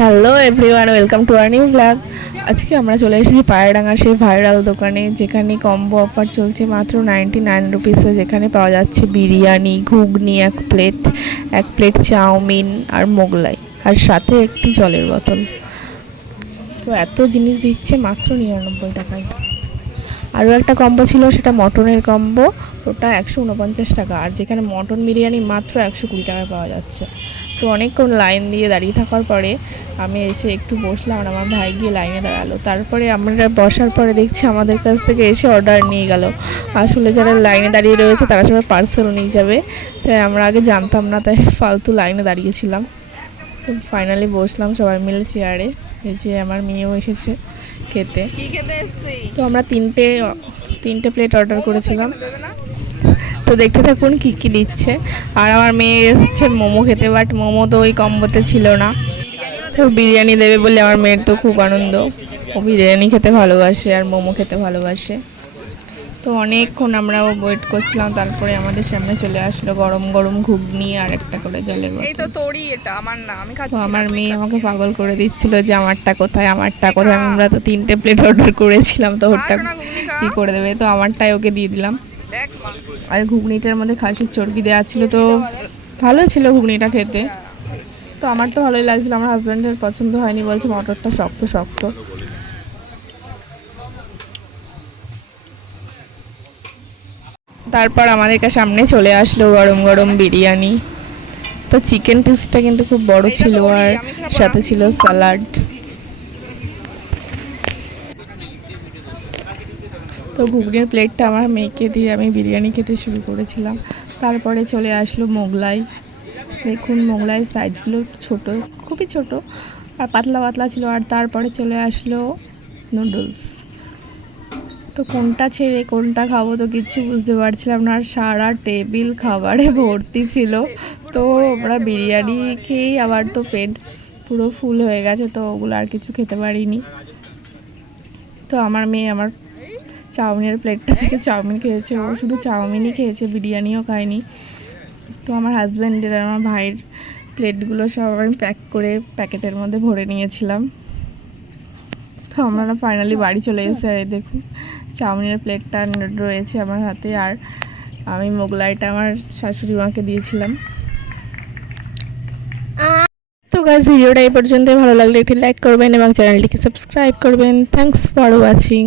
Hello everyone welcome to our new blog আজকে আমরা চলে এসেছি পায়রাডাঙ্গা সেই ভাইরাল দোকানে, যেখানে কম্বো অফার চলছে মাত্র নাইনটি নাইন রুপিসে যেখানে পাওয়া যাচ্ছে বিরিয়ানি, ঘুগনি, এক প্লেট এক প্লেট চাউমিন আর মোগলাই, আর সাথে একটি জলের বোতল। তো এত জিনিস দিচ্ছে মাত্র নিরানব্বই টাকায়। আরও একটা কম্বো ছিল, সেটা মটনের কম্বো। ওটা একশো উনপঞ্চাশ টাকা। আর যেখানে মটন বিরিয়ানি মাত্র একশো কুড়ি টাকায় পাওয়া যাচ্ছে। তো অনেকক্ষণ লাইন দিয়ে দাঁড়িয়ে থাকার পরে আমি এসে একটু বসলাম আর আমার ভাই গিয়ে লাইনে দাঁড়াল। তারপরে আমরা বসার পরে দেখছি আমাদের কাছ থেকে এসে অর্ডার নিয়ে গেল। আসলে যারা লাইনে দাঁড়িয়ে রয়েছে, তারা সবাই পার্সেল নিয়ে যাবে। তাই আমরা আগে জানতাম না, তাই ফালতু লাইনে দাঁড়িয়েছিলাম। তো ফাইনালি বসলাম সবাই মিলে চেয়ারে এই যে আমার মেয়েও এসেছে। খেতে। তো আমরা তিনটে তিনটে প্লেট অর্ডার করেছিলাম। তো দেখতে থাকুন কি কি দিচ্ছে। আর আমার মেয়ে এসছে মোমো খেতে বাট মোমো তো ওই কম্বোতে ছিল না। তো বিরিয়ানি দেবে বলে আমার মেয়ের তো খুব আনন্দ। ও বিরিয়ানি খেতে ভালোবাসে আর মোমো খেতে ভালোবাসে। তো অনেকক্ষণ আমরা ওয়েট করছিলাম তারপরে আমাদের সামনে চলে আসলো গরম গরম ঘুগনি আর একটা করে জলের এই তো তোরই এটা আমার না আমি খাচ্ছি আমার মেয়ে আমাকে পাগল করে দিচ্ছিল যে আমারটা কোথায় আমারটা কোথায় আমরা তো তিনটে প্লেট অর্ডার করেছিলাম তো ওরটা কি করে দেবে? তো আমারটাই ওকে দিয়ে দিলাম। আর ঘুগনিটার মধ্যে খাসির চর্বি দেওয়া ছিল তো ভালো? ছিল ঘুগনিটা খেতে। তো আমার তো ভালোই লাগছিল আমার হাজব্যান্ডের পছন্দ হয়নি বলছে মটরটা শক্ত শক্ত। তারপর আমাদের কাছে সামনে চলে আসলো গরম গরম বিরিয়ানি। তো চিকেন পিসটা কিন্তু খুব বড় ছিল আর সাথে ছিল স্যালাড তো ঘুগনির প্লেটটা আমার মেয়েকে দিয়ে আমি বিরিয়ানি খেতে শুরু করেছিলাম। তারপরে চলে আসলো মোগলাই। দেখুন মোগলাই সাইজগুলো ছোটো খুবই ছোট আর পাতলা পাতলা ছিল। আর তারপরে চলে আসলো নুডলস তো কোনটা ছেড়ে কোনটা খাব তো কিচ্ছু বুঝতে পারছিলাম না। আর সারা টেবিল খাবারে ভর্তি ছিল। তো আমরা বিরিয়ানি খেয়েই আবার তো পেট পুরো ফুল হয়ে গেছে, তো ওগুলো আর কিছু খেতে পারিনি। তো আমার মেয়ে আমার চাউমিনের প্লেটটা থেকে চাউমিন খেয়েছে। ও শুধু চাউমিনই খেয়েছে, বিরিয়ানিও খায়নি। তো আমার হাজব্যান্ডের আর আমার ভাইয়ের প্লেটগুলো সব আমি প্যাক করে প্যাকেটের মধ্যে ভরে নিয়েছিলাম। তো আমরা ফাইনালি বাড়ি চলে এসেছি। আর এই দেখুন, চাউমিনের প্লেটটা রয়েছে আমার হাতে আর আমি মোগলাইটা আমার শাশুড়ি মাকে দিয়েছিলাম। তো গাছ ভিডিওটা এই পর্যন্তই। ভালো লাগলে একটি লাইক করবেন এবং চ্যানেলটিকে সাবস্ক্রাইব করবেন। Thanks for watching